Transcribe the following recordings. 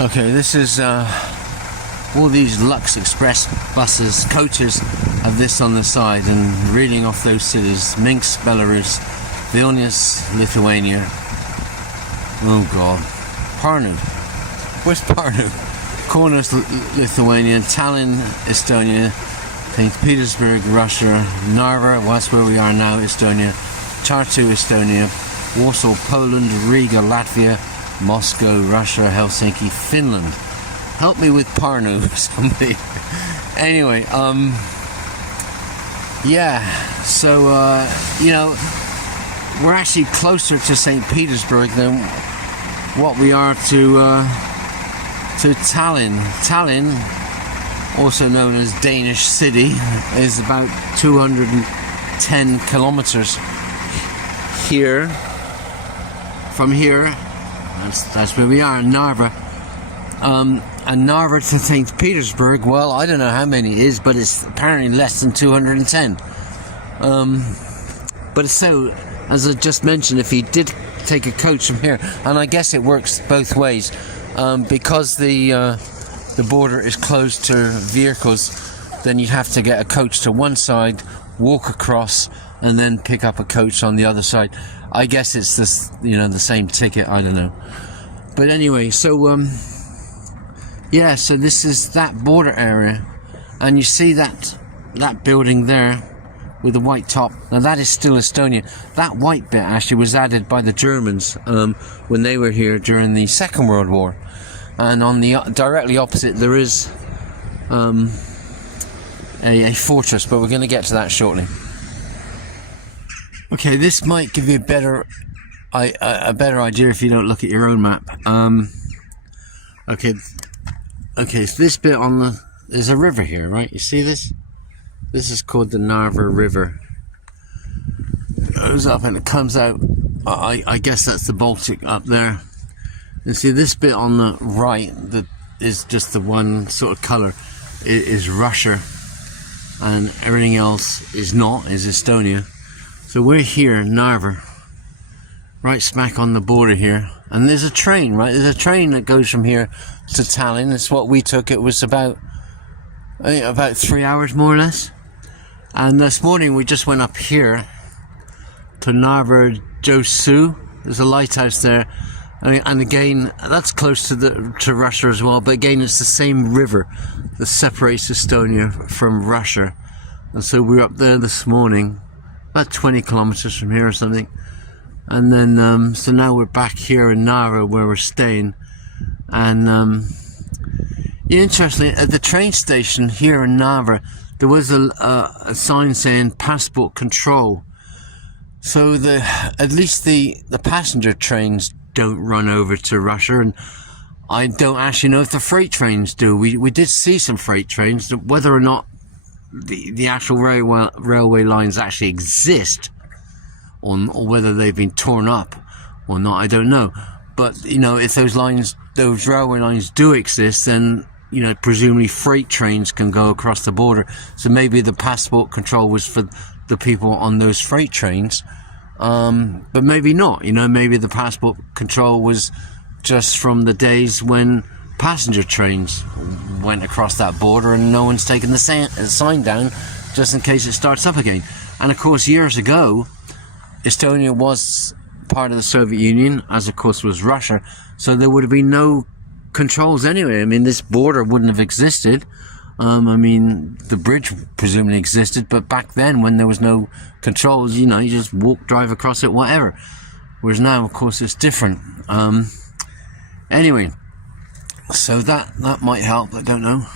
Okay, this is all these Lux Express buses, coaches have this on the side and reading off those cities: Minsk, Belarus, Vilnius, Lithuania. Oh God, Pãrnu. Where's Pãrnu? Kaunas, Lithuania, Tallinn, Estonia, St. Petersburg, Russia, Narva, well, that's where we are now, Estonia, Tartu, Estonia, Warsaw, Poland, Riga, Latvia, Moscow, Russia, Helsinki, Finland. Help me with Pãrnu, somebody. Anyway, yeah, so, you know, we're actually closer to St. Petersburg than what we are to Tallinn. Tallinn, also known as Danish City, is about 210 kilometers here. From here, that's where we are, Narva. And Narva to St. Petersburg, well, I don't know how many it is, but it's apparently less than 210. But so, as I just mentioned, if you did take a coach from here, and I guess it works both ways, because the border is closed to vehicles, then you'd have to get a coach to one side, walk across, and then pick up a coach on the other side. I guess it's this, you know, the same ticket, I don't know. But anyway, so yeah, so this is that border area, and you see that building there with the white top. Now that is still Estonia. That white bit actually was added by the Germans when they were here during the Second World War. And on the directly opposite there is a fortress, but we're going to get to that shortly. Okay, this might give you a better idea if you don't look at your own map. Okay, so this bit there's a river here, right? You see this? This is called the Narva River. It goes up and it comes out. I guess that's the Baltic up there. And see this bit on the right that is just the one sort of colour is Russia, and everything else is Estonia. So we're here in Narva, right smack on the border here, and there's a train, right? There's a train that goes from here to Tallinn. It's what we took. It was about 3 hours more or less. And this morning we just went up here to Narva Josu. There's a lighthouse there, and again that's close to Russia as well. But again, it's the same river that separates Estonia from Russia. And so we were up there this morning, about 20 kilometers from here or something. And then so now we're back here in Narva where we're staying. And interestingly, at the train station here in Narva, there was a sign saying passport control. So at least the passenger trains don't run over to Russia, and I don't actually know if the freight trains do. We did see some freight trains. Whether or not the actual railway lines actually exist, or whether they've been torn up or not, I don't know. But you know, if those railway lines do exist, then you know, presumably freight trains can go across the border. So maybe the passport control was for the people on those freight trains, but maybe not. You know, maybe the passport control was just from the days when passenger trains went across that border and no one's taken the sign down just in case it starts up again. And of course, years ago, Estonia was part of the Soviet Union, as of course was Russia, so there would have been no controls anyway. I mean, this border wouldn't have existed. I mean, the bridge presumably existed, but back then when there was no controls, you know, you just drive across it, whatever. Whereas now, of course, it's different. Anyway, so that might help, I don't know.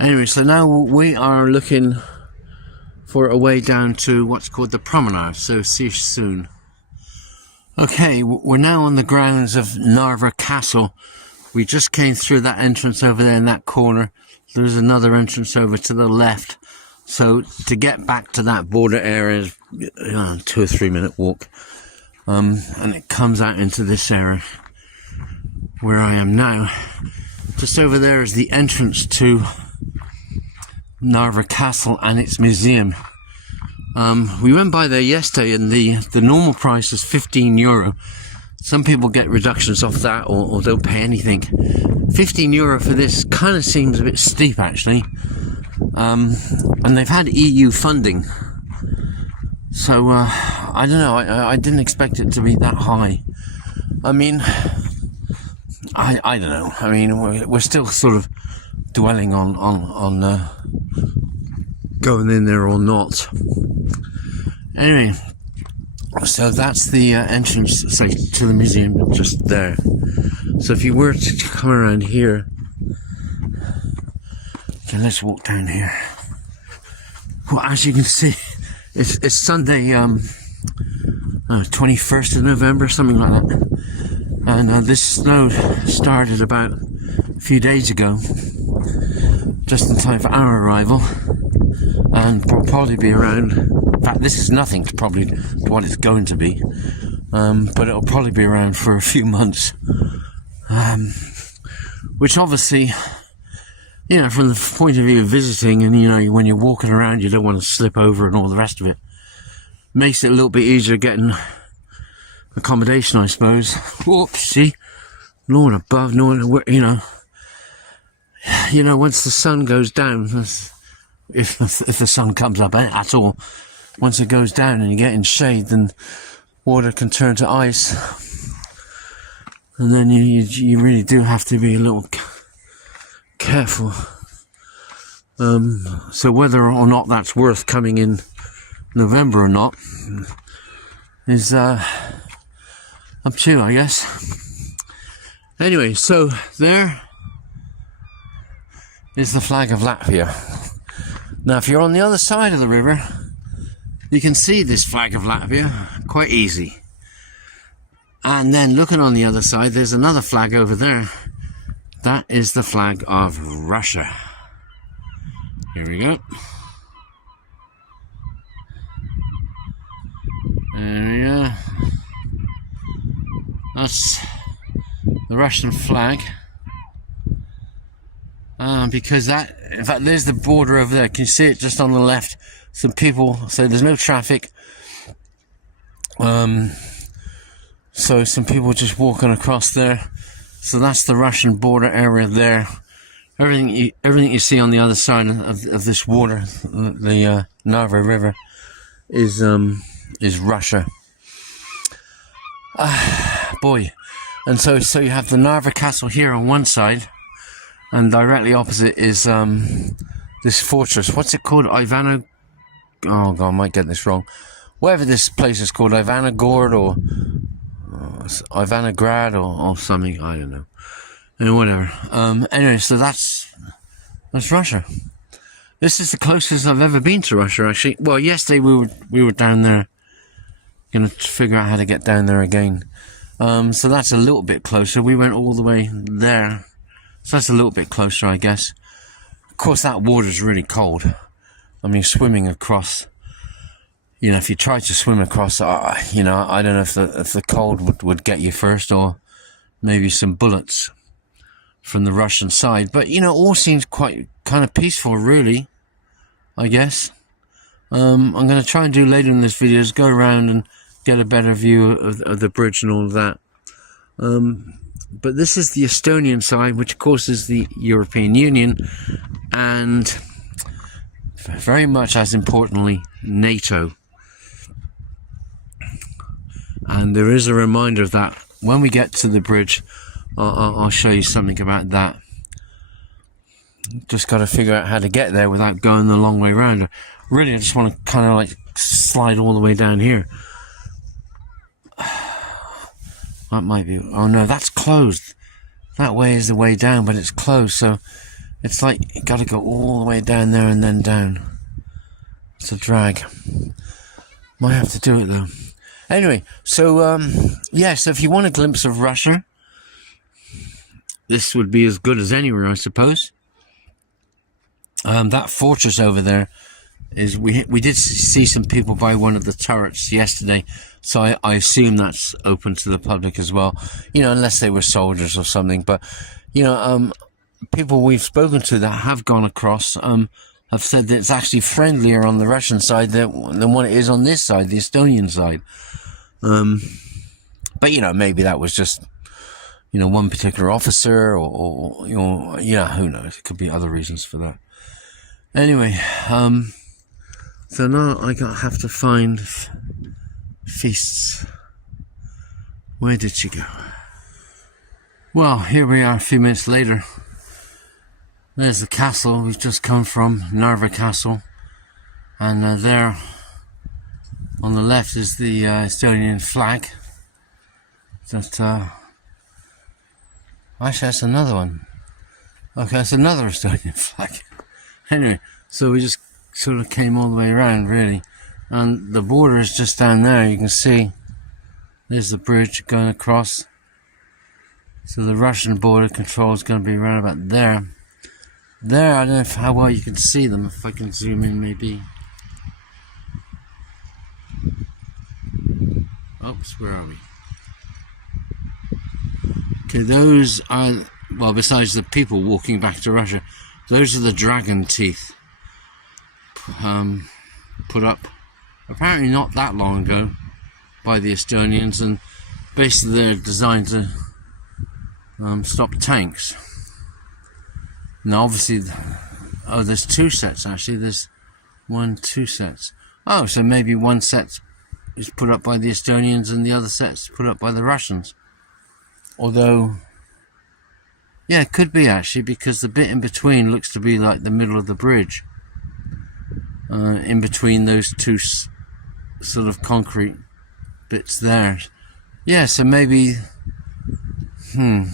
Anyway, so now we are looking for a way down to what's called the promenade, so see you soon. Okay, we're now on the grounds of Narva Castle. We just came through that entrance over there in that corner. There's another entrance over to the left. So to get back to that border area is 2 or 3 minute walk. And it comes out into this area where I am now. Just over there is the entrance to Narva Castle and its museum. We went by there yesterday, and the normal price was €15. some people get reductions off that, or don't pay anything. 15 euro for this kind of seems a bit steep, actually. And they've had EU funding, so I don't know. I didn't expect it to be that high. I mean, I don't know. I mean, we're still sort of dwelling on going in there or not. Anyway, so that's the entrance, say, to the museum, just there. So if you were to come around here, okay, let's walk down here. Well, as you can see, it's Sunday, 21st of November, something like that. And this snow started about a few days ago, just in time for our arrival, and will probably be around. In fact, this is nothing to probably what it's going to be, but it'll probably be around for a few months. Which obviously, you know, from the point of view of visiting, and you know, when you're walking around, you don't want to slip over and all the rest of it. Makes it a little bit easier getting accommodation, I suppose. Whoops, see, no one above, no one, you know, once the sun goes down, if the sun comes up at all, once it goes down and you get in shade, then water can turn to ice, and then you really do have to be a little careful. So whether or not that's worth coming in November or not is up to you, I guess. Anyway, so there is the flag of Latvia. Now, if you're on the other side of the river, you can see this flag of Latvia quite easy. And then looking on the other side, there's another flag over there. That is the flag of Russia. Here we go. There we are. That's the Russian flag. Because that, in fact, there's the border over there. Can you see it just on the left? Some people say there's no traffic. So some people just walking across there. So that's the Russian border area there. Everything you see on the other side of this water, the Narva River, is Russia. Boy, and so you have the Narva Castle here on one side, and directly opposite is this fortress. What's it called? Oh God, I might get this wrong. Whatever this place is called, Ivangorod or Ivangorod or something. I don't know. And whatever. Anyway, so that's Russia. This is the closest I've ever been to Russia, actually. Well, yesterday we were down there, gonna figure out how to get down there again. So that's a little bit closer. We went all the way there, so that's a little bit closer, I guess. Of course, that water's really cold. I mean, swimming across. You know, if you try to swim across, you know, I don't know if the cold would get you first, or maybe some bullets from the Russian side. But, you know, all seems quite kind of peaceful, really, I guess. I'm going to try and do later in this video is go around and get a better view of the bridge and all of that. But this is the Estonian side, which of course is the European Union, and very much as importantly, NATO. And there is a reminder of that when we get to the bridge. I'll show you something about that. Just got to figure out how to get there without going the long way around. Really, I just want to kind of like slide all the way down here. That might be... Oh no, that's closed. That way is the way down, but it's closed. So it's like you got to go all the way down there and then down. It's a drag. Might have to do it though. Anyway, so yeah, so if you want a glimpse of Russia, this would be as good as anywhere, I suppose. That fortress over there is, we did see some people by one of the turrets yesterday, so I assume that's open to the public as well, you know, unless they were soldiers or something. But, you know, people we've spoken to that have gone across have said that it's actually friendlier on the Russian side than what it is on this side, the Estonian side. But you know, maybe that was just, you know, one particular officer, or you know, yeah, who knows? It could be other reasons for that. Anyway, so now I have to find feasts. Where did she go? Well, here we are a few minutes later. There's the castle we've just come from, Narva Castle, and there on the left is the Estonian flag. That actually, that's another one. Okay, that's another Estonian flag. Anyway, so we just sort of came all the way around, really, and the border is just down there. You can see there's the bridge going across. So the Russian border control is going to be around about there. There, I don't know how well you can see them. If I can zoom in, maybe. Oops, where are we? Okay, those are, well, besides the people walking back to Russia, those are the dragon teeth put up apparently not that long ago by the Estonians, and basically they're designed to stop tanks. Now obviously, oh, there's two sets actually. There's two sets. Oh, so maybe one set is put up by the Estonians and the other set's put up by the Russians. Although, yeah, it could be actually, because the bit in between looks to be like the middle of the bridge. In between those two sort of concrete bits there. Yeah, so maybe, I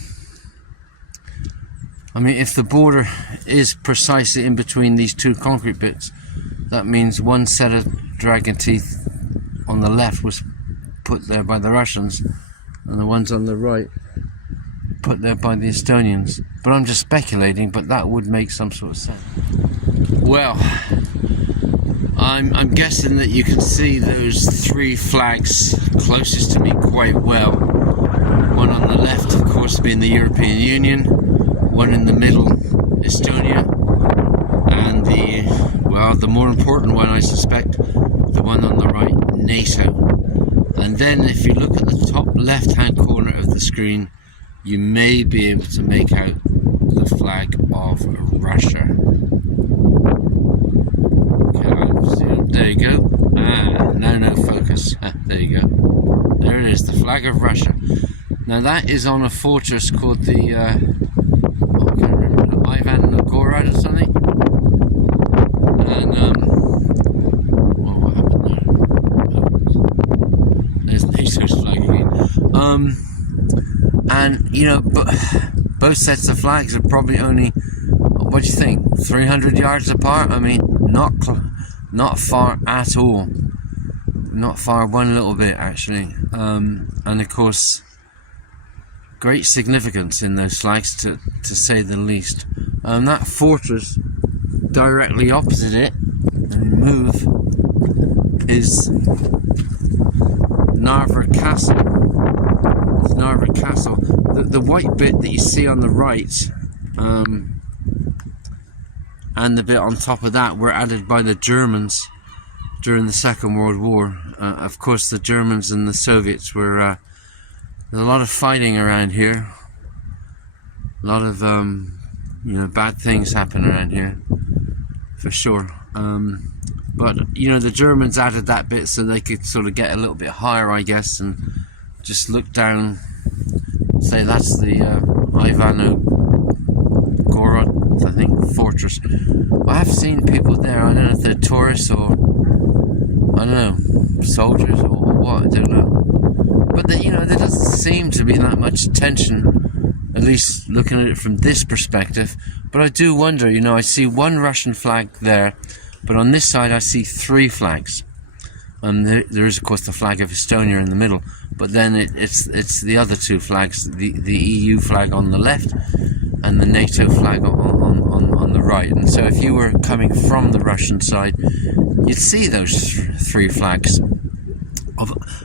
mean, if the border is precisely in between these two concrete bits, that means one set of dragon teeth on the left was put there by the Russians, and the ones on the right put there by the Estonians. But I'm just speculating, but that would make some sort of sense. Well, I'm guessing that you can see those three flags closest to me quite well. One on the left, of course, being the European Union. One in the middle, Estonia, and the more important one, I suspect, the one on the right, NATO. And then if you look at the top left-hand corner of the screen, you may be able to make out the flag of Russia. Okay, there you go. No focus. There you go. There it is, the flag of Russia. Now that is on a fortress called the Ivangorod or something, and well, what happened there? There's NATO's flag again. And you know, but both sets of flags are probably only, what do you think, 300 yards apart? I mean, not far at all. Not far one little bit actually. And of course, great significance in those flags, to say the least. That fortress directly opposite it, and move, is Narva Castle. It's Narva Castle. The white bit that you see on the right, and the bit on top of that, were added by the Germans during the Second World War. Of course, the Germans and the Soviets were. There's a lot of fighting around here. A lot of bad things happen around here, for sure. But you know, the Germans added that bit so they could sort of get a little bit higher, I guess, and just look down. Say that's the Ivangorod, I think, fortress. I have seen people there. I don't know if they're tourists or, I don't know, soldiers or what. I don't know. But you know, there doesn't seem to be that much tension, at least looking at it from this perspective. But I do wonder, you know, I see one Russian flag there, but on this side I see three flags. And there is, of course, the flag of Estonia in the middle, but then it's the other two flags, the EU flag on the left and the NATO flag on the right. And so if you were coming from the Russian side, you'd see those three flags.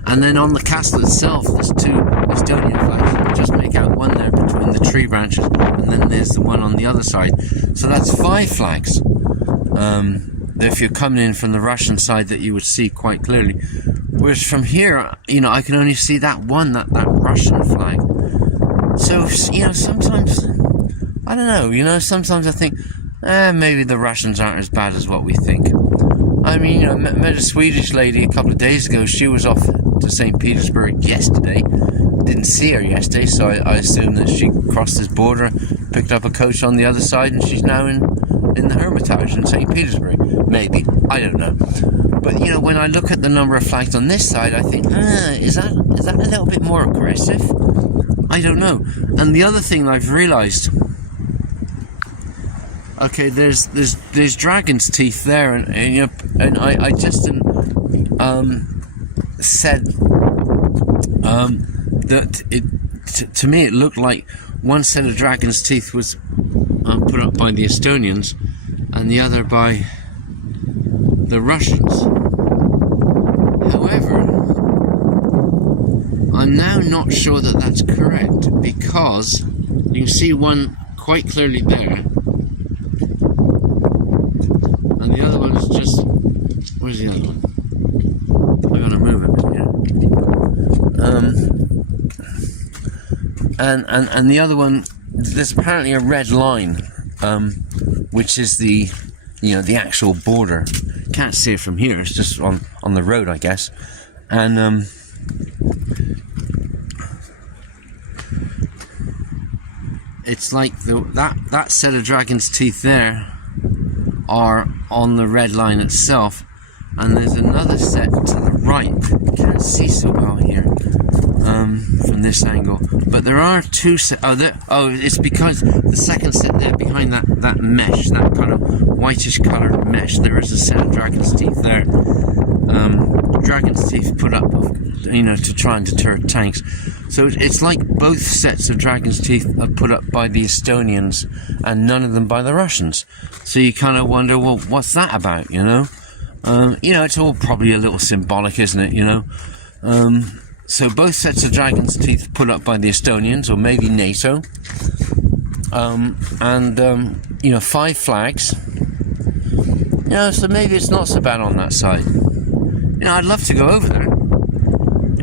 And then on the castle itself, there's two Estonian flags. You can just make out one there between the tree branches, and then there's the one on the other side. So that's five flags. If you're coming in from the Russian side, that you would see quite clearly. Whereas from here, you know, I can only see that one, that Russian flag. So, you know, sometimes, I don't know, you know, sometimes I think, maybe the Russians aren't as bad as what we think. I mean, you know, I met a Swedish lady a couple of days ago. She was off to St. Petersburg yesterday. Didn't see her yesterday, so I assume that she crossed this border, picked up a coach on the other side, and she's now in the Hermitage in St. Petersburg. Maybe. I don't know. But, you know, when I look at the number of flags on this side, I think, is that a little bit more aggressive? I don't know. And the other thing I've realised, okay, there's dragon's teeth there, and you know, and I just said that to me it looked like one set of dragon's teeth was put up by the Estonians and the other by the Russians. However, I'm now not sure that that's correct, because you can see one quite clearly there, and the other one is just, where's the other one? I'm gonna move it here. And the other one, there's apparently a red line, which is the, you know, the actual border. Can't see it from here, it's just on the road, I guess. And it's like that set of dragon's teeth there are on the red line itself, and there's another set to the right. Can't see so well here from this angle, but there are two sets. It's because the second set there behind that mesh, that kind of whitish coloured mesh, there is a set of dragon's teeth there. Dragon's teeth put up, you know, to try and deter tanks. So it's like both sets of dragon's teeth are put up by the Estonians and none of them by the Russians. So you kind of wonder, well, what's that about, you know? You know, it's all probably a little symbolic, isn't it, you know? So both sets of dragon's teeth put up by the Estonians, or maybe NATO. You know, 5 flags. You know, so maybe it's not so bad on that side. You know, I'd love to go over there.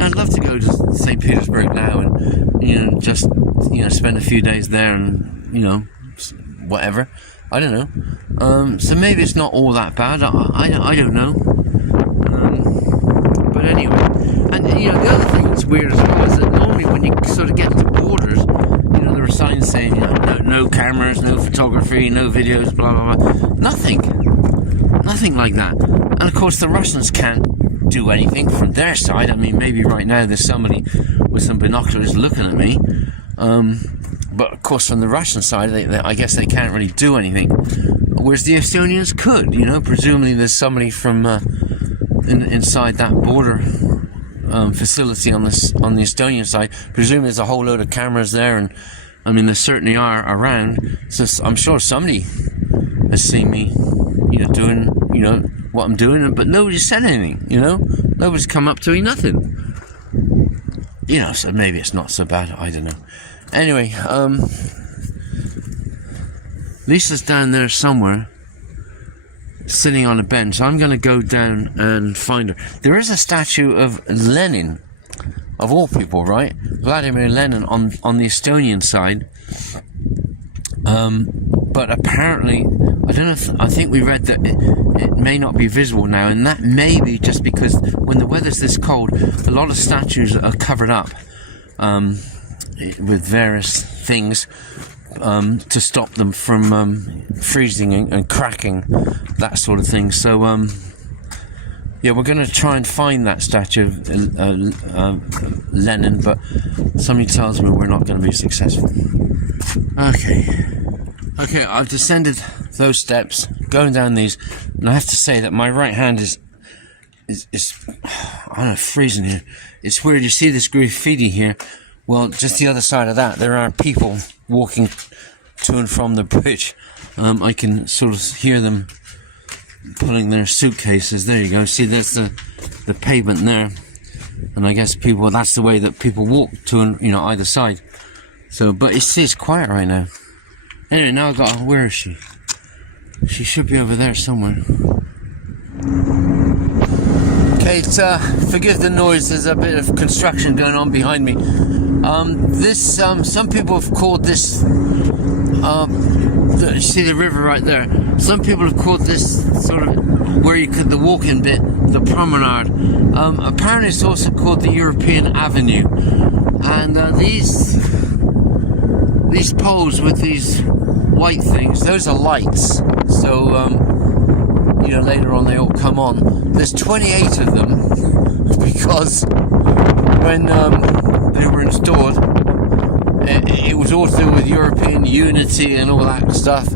I'd love to go to St. Petersburg now and, you know, just, you know, spend a few days there and, you know, whatever. I don't know. So maybe it's not all that bad. I don't know. But anyway, and, you know, the other thing that's weird as well is that normally when you sort of get to borders, you know, there are signs saying, you know, no cameras, no photography, no videos, blah, blah, blah. Nothing like that. And of course the Russians can't do anything from their side. I mean, maybe right now there's somebody with some binoculars looking at me, but of course from the Russian side I guess they can't really do anything, whereas the Estonians could, you know. Presumably there's somebody from inside that border facility on the Estonian side. Presumably there's a whole load of cameras there, and I mean there certainly are around, so I'm sure somebody has seen me, you know, doing, you know, what I'm doing, but nobody's said anything, you know. Nobody's come up to me, nothing, you know. So maybe it's not so bad, I don't know. Anyway, Lisa's down there somewhere sitting on a bench. I'm going to go down and find her. There is a statue of Lenin, of all people, right? Vladimir Lenin on the Estonian side. But apparently, I don't know, I think we read that it may not be visible now, and that may be just because when the weather's this cold, a lot of statues are covered up with various things to stop them from freezing and cracking, that sort of thing. So yeah, we're going to try and find that statue of Lenin, but somebody tells me we're not going to be successful. Okay, I've descended those steps, going down these, and I have to say that my right hand is I don't know, freezing here. It's weird. You see this graffiti here? Well, just the other side of that, there are people walking to and from the bridge. I can sort of hear them pulling their suitcases. There you go. See, there's the pavement there, and I guess people, that's the way that people walk to and, you know, either side. So, but it's quiet right now. Anyway, now I've got, where is she? She should be over there somewhere. Okay, forgive the noise, there's a bit of construction going on behind me. Some people have called this. See the river right there. Some people have called this sort of where you could the walking bit the promenade. Apparently, it's also called the European Avenue. And these poles with these white things, those are lights. So you know, later on they all come on. There's 28 of them because when they were installed, it was all to do with European unity and all that stuff.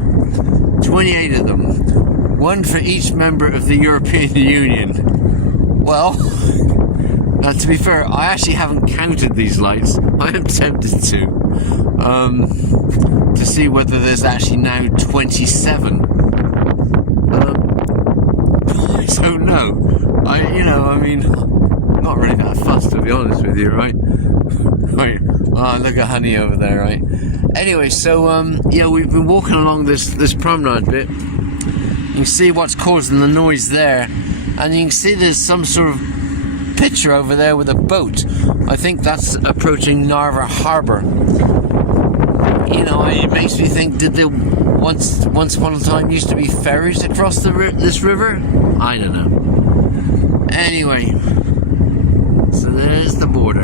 28 of them, one for each member of the European Union. Well, to be fair, I actually haven't counted these lights. I am tempted to see whether there's actually now 27. I don't know. I mean, not really that fussed, to be honest with you, right? Right. Oh, look at Honey over there, right? Anyway, so yeah, we've been walking along this promenade bit. You can see what's causing the noise there, and you can see there's some sort of picture over there with a boat. I think that's approaching Narva harbour. You know, it makes me think: did there once upon a time used to be ferries across this river? I don't know. Anyway, so there's the border.